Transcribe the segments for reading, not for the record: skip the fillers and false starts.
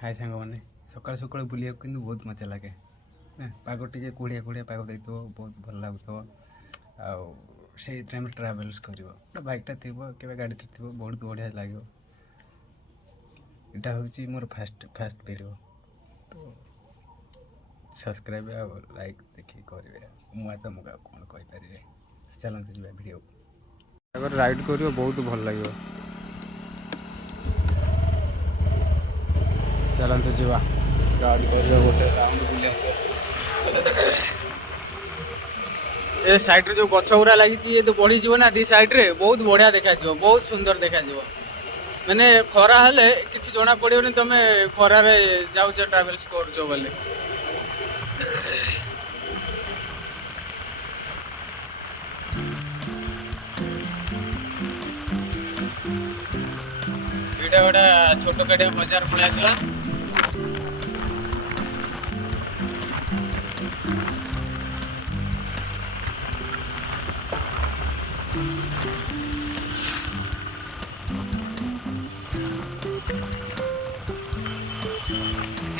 हाय सांग मैंने सकाल सकाल बुलिया किंतु बहुत मजा लगे पाग टे कुड़िया कुड़िया पाग दे बहुत भल लगुव से टाइम ट्रावेल्स कर बाइकटा थी के गाड़ीटा थी बहुत बढ़िया लगे यहाँ हूँ मोर फास्ट फास्ट वीडियो तो सब्सक्राइब लाइक देखिए करेंगे मुझे तुमको कौन कहीपर चलते जी वीडियो अगर राइड कर बहुत भल लगे चलते जा राइड कर गोटे राउंड बुले आस ए साइड जो गछ गुरा लगी ये तो बढ़ी ना दी साइड रे बहुत बढ़िया देखा बहुत सुंदर देखा मैंने खरा हेले किसी जना पड़ोनी तुम खरार जाऊ ट्रावेल्स कर बोले ये गोटे छोट काटिया बजार पड़े आसला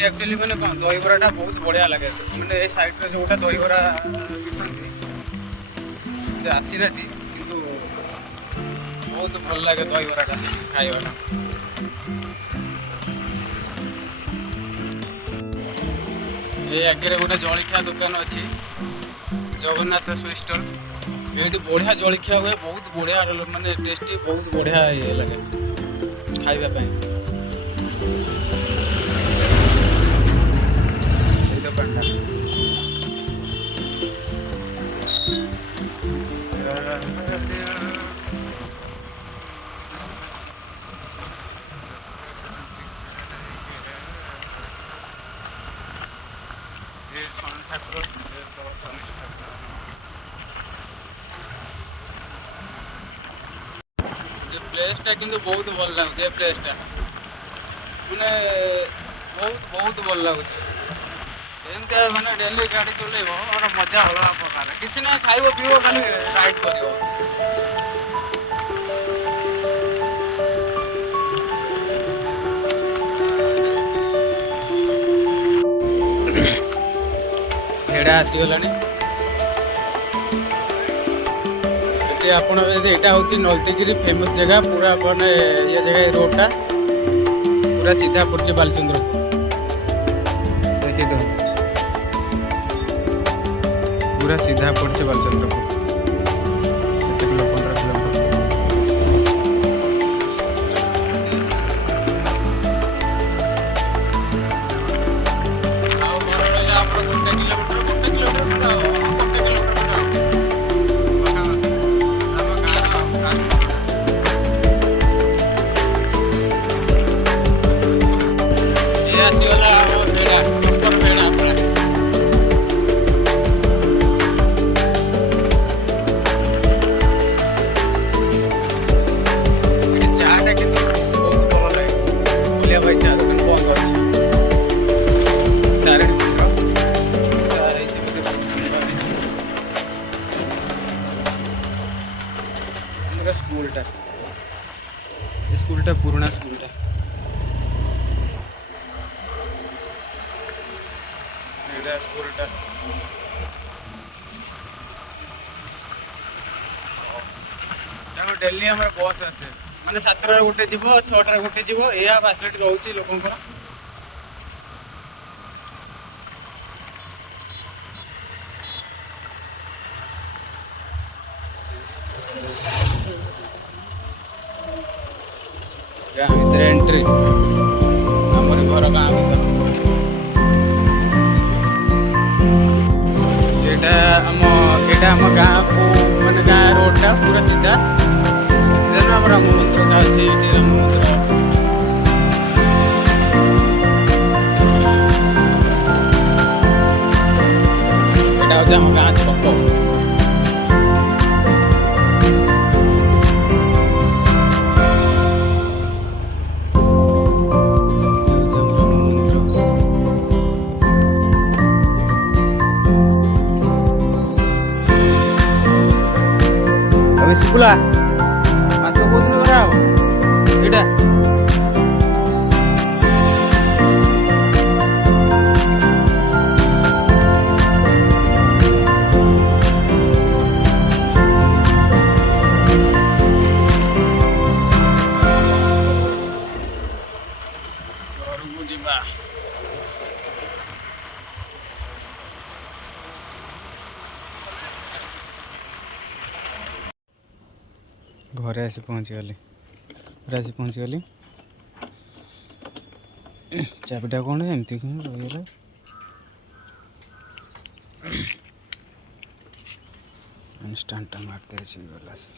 एक्चुअली मैंने कौन दहीबराटा बहुत बढ़िया लगे मैंने ये साइड रे जो दहीबरा बिकती से आसी ना किंतु बहुत भल लगे दहीबराटा खाइबाटा ये आगे गोटे जलखिया दुकान अच्छी जगन्नाथ स्वीट स्टॉल ये बढ़िया जलखिया हुए बहुत बढ़िया माने टेस्टी बहुत बढ़िया ये लगे खाइबा दुकानटा ठाकुर प्लेसटा किंतु बहुत भल लगुच प्लेसटा मैंने बहुत भल लगुच मैंने डेली गाड़ी चलेब मजा अलग प्रकार किसी ना खाइब पीब खाली राइड कर आसीगला यहाँ हूँ नलदगिरी फेमस जगह पूरा मैंने ये जगह रोडटा पूरा सीधा पड़े बालचंद्रपुर देखिए तो पूरा सीधा पड़े बालचंद्रपुर किलो 15 किलोमीटर स्कूलटा पुराना स्कूलटा स्कूलटा डेली आम बस आसे मैंने 7 गोटे जीव 6 गोटे जीव यह फैसिलिटी रोचे लोक गाँव भर एंट्री आमर घर गाँव भर यहाँ आम गाँव को मैंने गाँ रोडटा पूरा सीधा राम मंदिर का राम मंदिर यहाँ हूँ आम गाँ छक Pula, masuk ke sini berapa? Tidak. ଘରେ ଆସି ପହଞ୍ଚିଗଲି। ଚାବିଟା କ'ଣ ଏମିତି କ'ଣ ରହିଗଲା। ଷ୍ଟାଣ୍ଡଟା ମାରିଦେଇଛି ଗଲା ସେ।